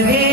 puede